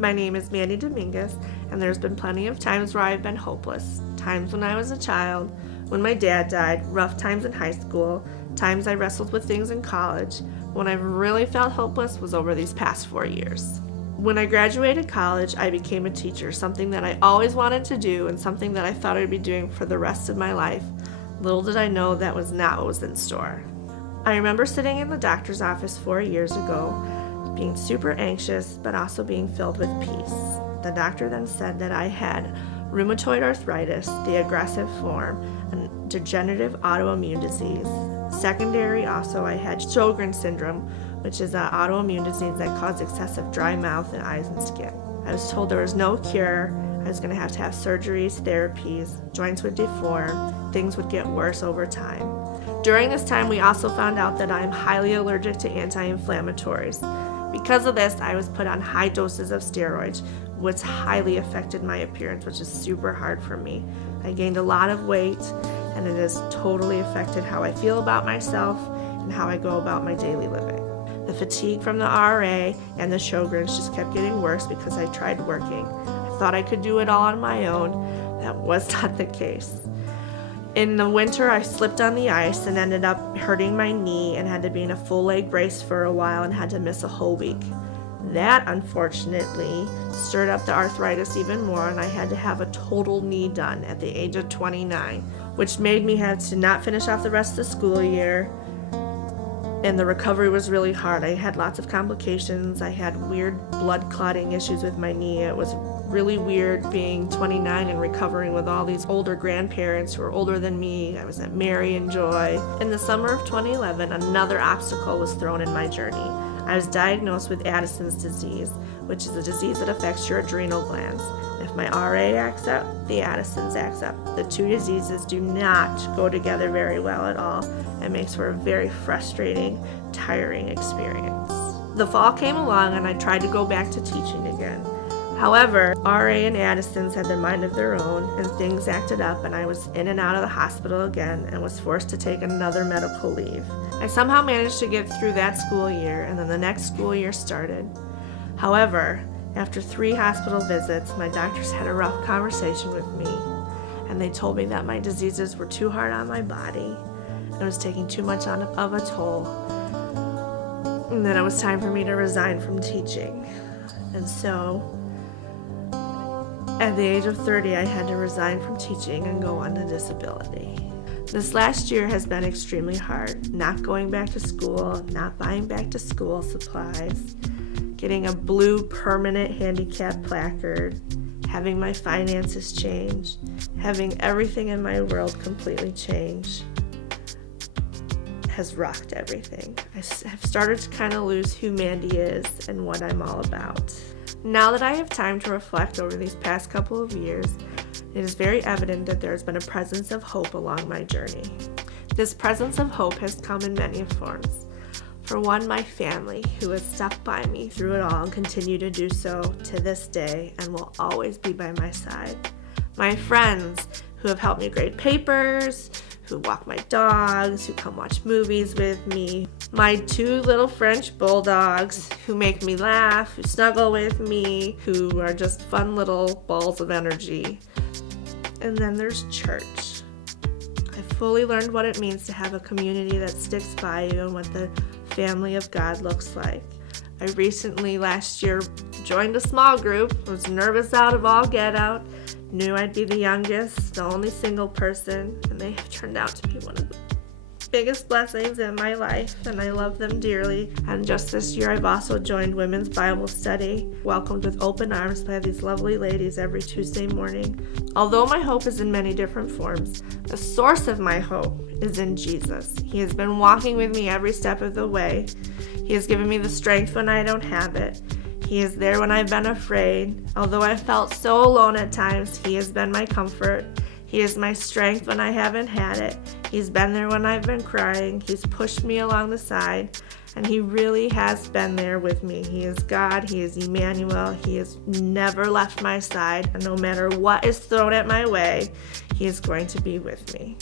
My name is Mandy Dominguez, and there's been plenty of times where I've been hopeless. Times when I was a child, when my dad died, rough times in high school, times I wrestled with things in college. When I really felt hopeless was over these past 4 years. When I graduated college, I became a teacher, something that I always wanted to do and something that I thought I'd be doing for the rest of my life. Little did I know that was not what was in store. I remember sitting in the doctor's office 4 years ago, being super anxious, but also being filled with peace. The doctor then said that I had rheumatoid arthritis, the aggressive form, a degenerative autoimmune disease. Secondary also, I had Sjogren's syndrome, which is an autoimmune disease that causes excessive dry mouth and eyes and skin. I was told there was no cure. I was going to have surgeries, therapies, joints would deform, things would get worse over time. During this time, we also found out that I am highly allergic to anti-inflammatories. Because of this, I was put on high doses of steroids, which highly affected my appearance, which is super hard for me. I gained a lot of weight, and it has totally affected how I feel about myself and how I go about my daily living. The fatigue from the RA and the Sjogren's just kept getting worse because I tried working. I thought I could do it all on my own. That was not the case. In the winter, I slipped on the ice and ended up hurting my knee and had to be in a full leg brace for a while and had to miss a whole week. That, unfortunately, stirred up the arthritis even more, and I had to have a total knee done at the age of 29, which made me have to not finish off the rest of the school year. And the recovery was really hard. I had lots of complications. I had weird blood clotting issues with my knee. It was really weird being 29 and recovering with all these older grandparents who were older than me. I was at Mary and Joy. In the summer of 2011, another obstacle was thrown in my journey. I was diagnosed with Addison's disease, which is a disease that affects your adrenal glands. If my RA acts up, the Addison's acts up. The two diseases do not go together very well at all. It makes for a very frustrating, tiring experience. The fall came along and I tried to go back to teaching again. However, RA and Addison's had their mind of their own and things acted up, and I was in and out of the hospital again and was forced to take another medical leave. I somehow managed to get through that school year, and then the next school year started. However, after 3 hospital visits, my doctors had a rough conversation with me, and they told me that my diseases were too hard on my body, and it was taking too much of a toll, and that it was time for me to resign from teaching. And so, at the age of 30, I had to resign from teaching and go on to disability. This last year has been extremely hard, not going back to school, not buying back to school supplies, getting a blue permanent handicap placard, having my finances change, having everything in my world completely change has rocked everything. I have started to kind of lose who Mandy is and what I'm all about. Now that I have time to reflect over these past couple of years, it is very evident that there has been a presence of hope along my journey. This presence of hope has come in many forms. For one, my family, who has stuck by me through it all and continue to do so to this day and will always be by my side. My friends, who have helped me grade papers, who walk my dogs, who come watch movies with me. My 2 little French bulldogs who make me laugh, who snuggle with me, who are just fun little balls of energy. And then there's church. I fully learned what it means to have a community that sticks by you and what the family of God looks like. I recently, last year, joined a small group, was nervous out of all get out, knew I'd be the youngest, the only single person, and they have turned out to be one of the biggest blessings in my life, and I love them dearly. And just this year, I've also joined Women's Bible Study, welcomed with open arms by these lovely ladies every Tuesday morning. Although my hope is in many different forms, the source of my hope is in Jesus. He has been walking with me every step of the way. He has given me the strength when I don't have it. He is there when I've been afraid. Although I felt so alone at times, He has been my comfort. He is my strength when I haven't had it. He's been there when I've been crying. He's pushed me along the side, and He really has been there with me. He is God. He is Emmanuel. He has never left my side, and no matter what is thrown at my way, He is going to be with me.